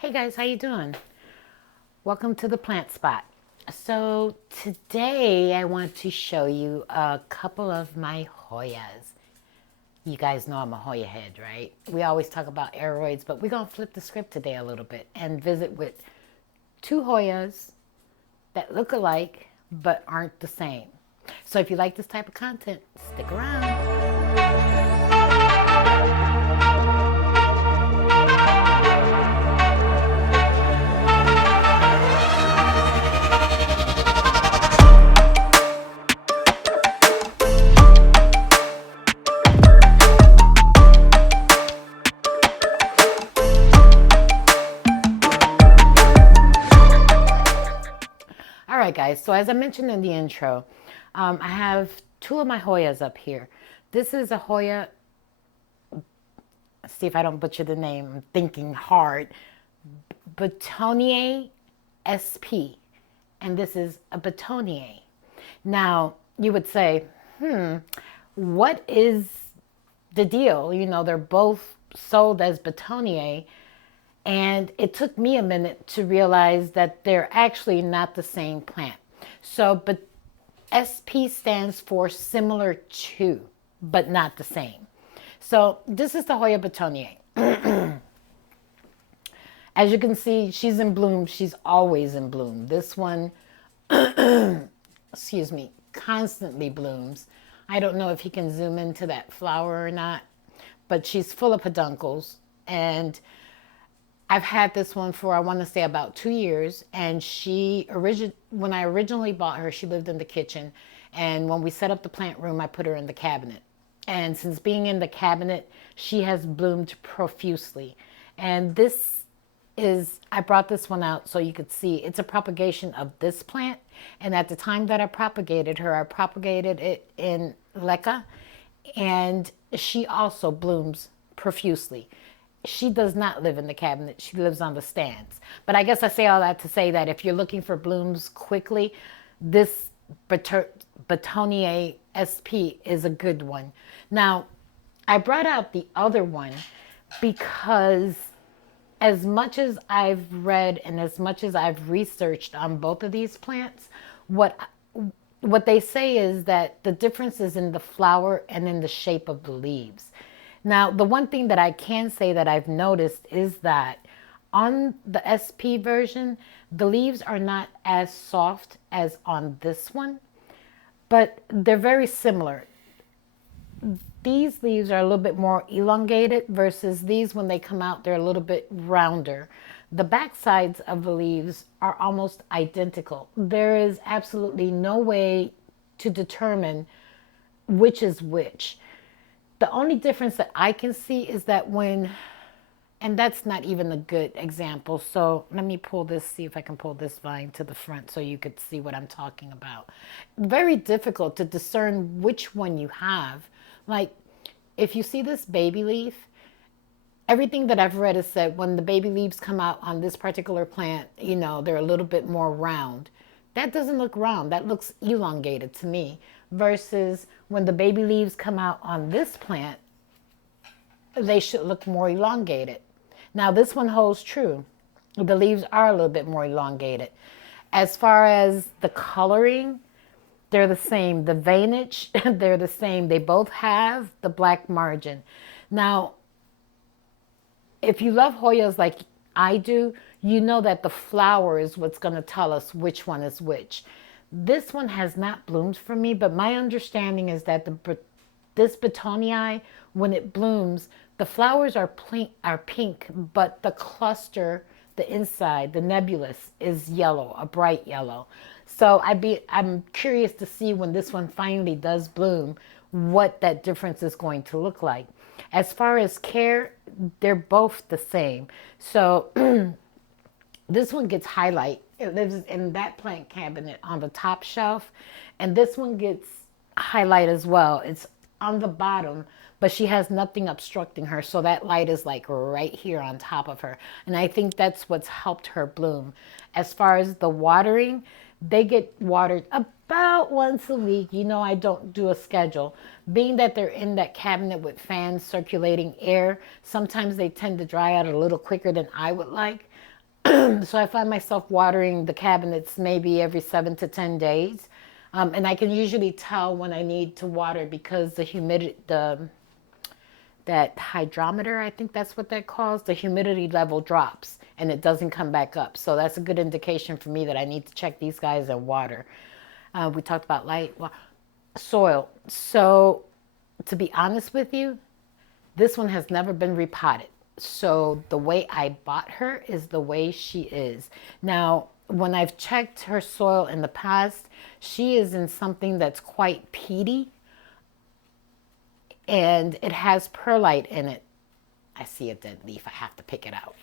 Hey guys, how you doing? Welcome to the plant spot. So today I want to show you a couple of my Hoyas. You guys know I'm a Hoya head, right? We always talk about aeroids, but we're going to flip the script today a little bit and visit with two Hoyas that look alike but aren't the same. So if you like this type of content, stick around. All right, guys. So as I mentioned in the intro, I have two of my Hoyas up here. This is a Hoya. See if I don't butcher the name. I'm thinking hard. Batonier SP, and this is a Batonier. Now you would say, what is the deal? You know, they're both sold as Batonier, and it took me a minute to realize that they're actually not the same plant. So, but SP stands for similar to, but not the same. So this is the Hoya Batonier. As you can see, she's in bloom. She's always in bloom. This one, excuse me, constantly blooms. I don't know if he can zoom into that flower or not, but she's full of peduncles. And I've had this one for, I want to say, about 2 years. And when I originally bought her, she lived in the kitchen. And when we set up the plant room, I put her in the cabinet. And since being in the cabinet, she has bloomed profusely. And I brought this one out so you could see it's a propagation of this plant. And at the time that I propagated her, I propagated it in leca, and she also blooms profusely. She does not live in the cabinet. She lives on the stands. But I guess I say all that to say that if you're looking for blooms quickly, this Batonier SP is a good one. Now, I brought out the other one because as much as I've read and as much as I've researched on both of these plants, what what they say is that the difference is in the flower and in the shape of the leaves. Now, the one thing that I can say that I've noticed is that on the SP version, the leaves are not as soft as on this one, but they're very similar. These leaves are a little bit more elongated versus these, when they come out, they're a little bit rounder. The back sides of the leaves are almost identical. There is absolutely no way to determine which is which. The only difference that I can see is that and that's not even a good example. So let me see if I can pull this vine to the front so you could see what I'm talking about. Very difficult to discern which one you have. Like, if you see this baby leaf, everything that I've read has said when the baby leaves come out on this particular plant, they're a little bit more round. That doesn't look round. That looks elongated to me. Versus when the baby leaves come out on this plant, they should look more elongated. Now, this one holds true. The leaves are a little bit more elongated. As far as the coloring, they're the same. The veinage, they're the same. They both have the black margin. Now, if you love Hoyas like I do, you know that the flower is what's going to tell us which one is which. This one has not bloomed for me, but my understanding is that this Betonii, when it blooms, the flowers are pink, but the cluster, the inside, the nebulous, is yellow, a bright yellow. So I'm curious to see when this one finally does bloom, what that difference is going to look like. As far as care, they're both the same. So this one gets highlight. It lives in that plant cabinet on the top shelf. And this one gets highlight as well. It's on the bottom, but she has nothing obstructing her. So that light is like right here on top of her. And I think that's what's helped her bloom. As far as the watering, they get watered about once a week. You know, I don't do a schedule. Being that they're in that cabinet with fans circulating air, sometimes they tend to dry out a little quicker than I would like. So I find myself watering the cabinets maybe every 7 to 10 days. And I can usually tell when I need to water because the humidity, that hydrometer, I think that's what that calls, the humidity level drops and it doesn't come back up. So that's a good indication for me that I need to check these guys and water. We talked about light, soil. So to be honest with you, this one has never been repotted. So the way I bought her is the way she is. Now, when I've checked her soil in the past, she is in something that's quite peaty and it has perlite in it. I see a dead leaf. I have to pick it out.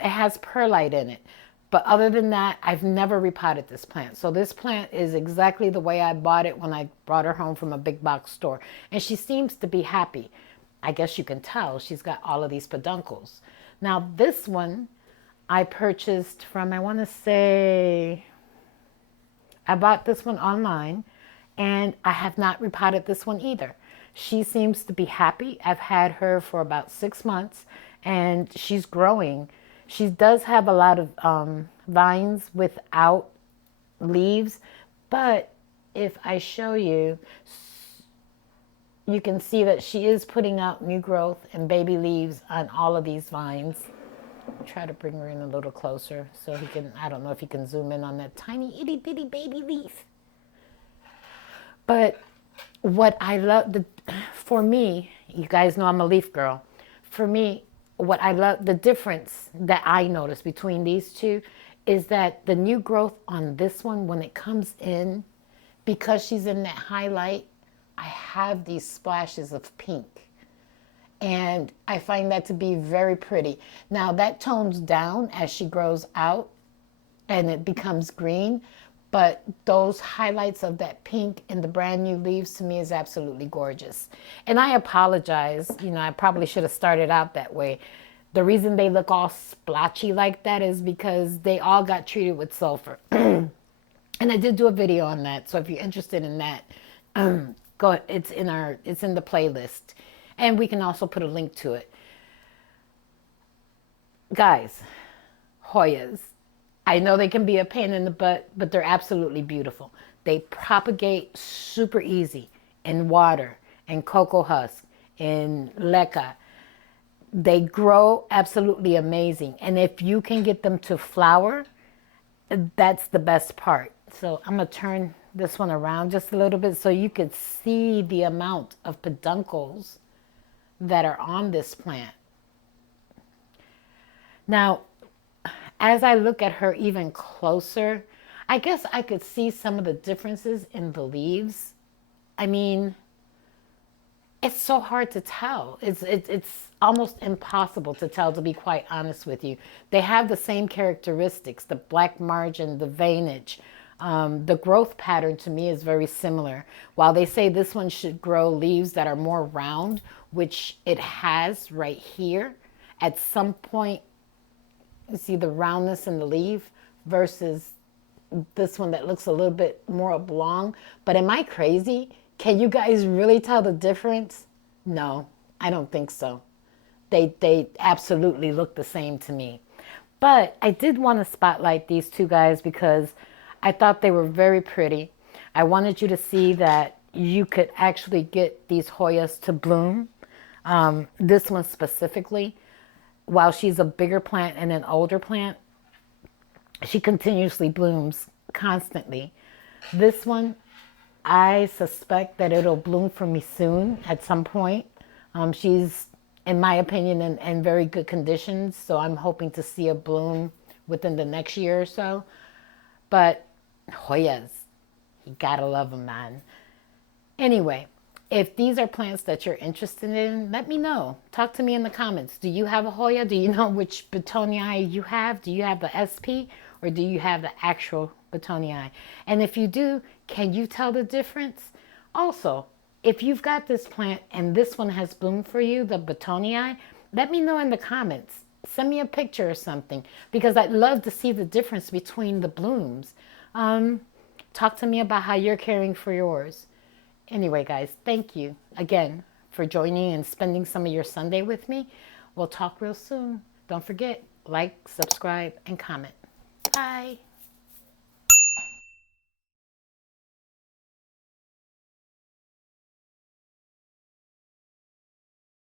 It has perlite in it. But other than that, I've never repotted this plant. So this plant is exactly the way I bought it when I brought her home from a big box store. And she seems to be happy. I guess you can tell she's got all of these peduncles. Now this one I purchased from, I want to say, I bought this one online and I have not repotted this one either. She seems to be happy. I've had her for about 6 months and she's growing. She does have a lot of vines without leaves, but if I show you, you can see that she is putting out new growth and baby leaves on all of these vines. I'll try to bring her in a little closer so he can, I don't know if he can zoom in on that tiny itty bitty baby leaf. But what I love, for me, you guys know I'm a leaf girl. For me, what I love, the difference that I notice between these two is that the new growth on this one, when it comes in, because she's in that highlight, I have these splashes of pink. And I find that to be very pretty. Now that tones down as she grows out and it becomes green, but those highlights of that pink in the brand new leaves to me is absolutely gorgeous. And I apologize, you know, I probably should have started out that way. The reason they look all splotchy like that is because they all got treated with sulfur. And I did do a video on that, so if you're interested in that, go. It's in the playlist, and we can also put a link to it. Guys, Hoyas. I know they can be a pain in the butt, but they're absolutely beautiful. They propagate super easy in water, in cocoa husk, in leca. They grow absolutely amazing. And if you can get them to flower, that's the best part. So I'm going to turn this one around just a little bit so you could see the amount of peduncles that are on this plant. Now, as I look at her even closer, I guess I could see some of the differences in the leaves. I mean, it's so hard to tell. It's almost impossible to tell, to be quite honest with you. They have the same characteristics, the black margin, the veinage. The growth pattern to me is very similar. While they say this one should grow leaves that are more round, which it has right here, at some point, you see the roundness in the leaf versus this one that looks a little bit more oblong. But am I crazy? Can you guys really tell the difference? No, I don't think so. They absolutely look the same to me. But I did want to spotlight these two guys because I thought they were very pretty. I wanted you to see that you could actually get these Hoyas to bloom. This one specifically, while she's a bigger plant and an older plant, she continuously blooms constantly. This one, I suspect that it'll bloom for me soon at some point. She's, in my opinion, in very good conditions, so I'm hoping to see a bloom within the next year or so. But Hoyas, you gotta love them, man. Anyway, if these are plants that you're interested in, let me know. Talk to me in the comments. Do you have a Hoya? Do you know which Betonii you have? Do you have the SP or do you have the actual Betonii? And if you do, can you tell the difference? Also, if you've got this plant and this one has bloomed for you, the Betonii, let me know in the comments. Send me a picture or something because I'd love to see the difference between the blooms. Talk to me about how you're caring for yours. Anyway, guys, thank you again for joining and spending some of your Sunday with me. We'll talk real soon. Don't forget, like, subscribe, and comment. Bye.